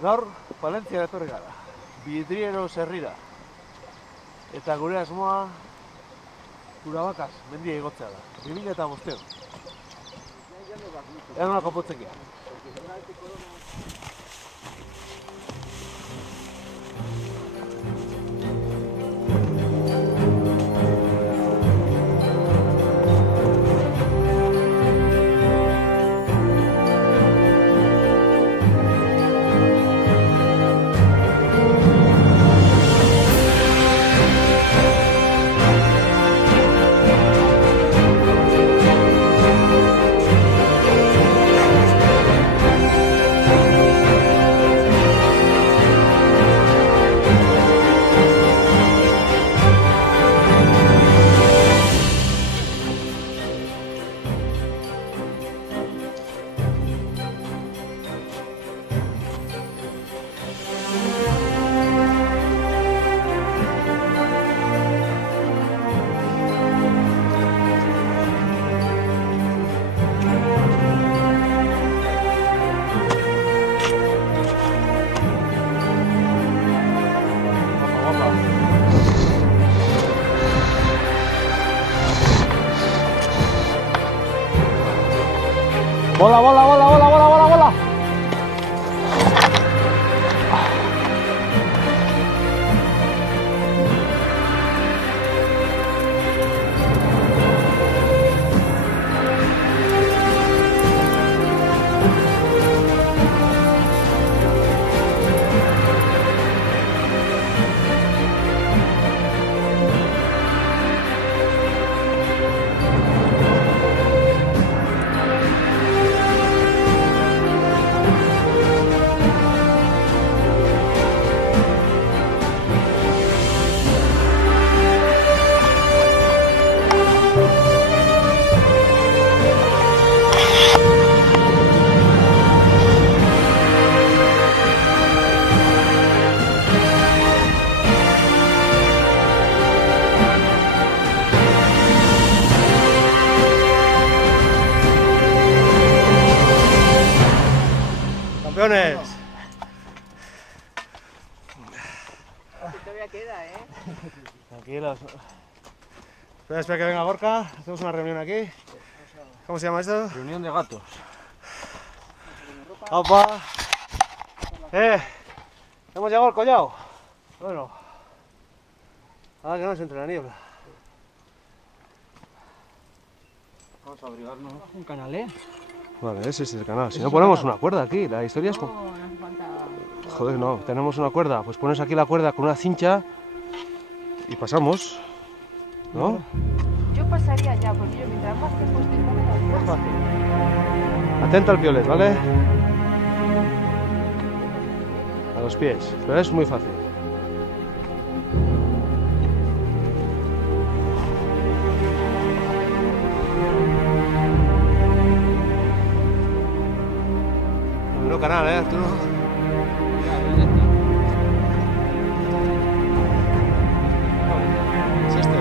Gaur, Palentzia etorri gara, Vidrieros herrira. Eta gure asmoa, Urabakaz, mendia igotzea da. 2005. Ea nola konpontzen gea. Bola, bola, bola, bola, bola, bola, bola. Campeones. Todavía queda, ¿eh? Tranquilos. Espera que venga Gorka. Hacemos una reunión aquí. ¿Cómo se llama esto? Reunión de gatos. ¡Opa! ¿Hemos llegado al collao? Bueno. Ahora que no nos entre la niebla. Vamos a abrigarnos un canal, ¿eh? Vale, ese es el canal. Si no ponemos una cuerda aquí, la historia es... No hace falta... Joder, no, tenemos una cuerda. Pues pones aquí la cuerda con una cincha y pasamos, ¿no? Yo pasaría ya, porque yo mientras más tiempo estoy Más más fácil. Atento al piolet, ¿vale? A los pies, pero es muy fácil. No canal, Arturo. Es este.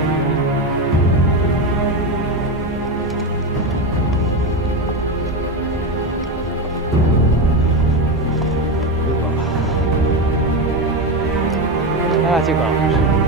Venga, chicos.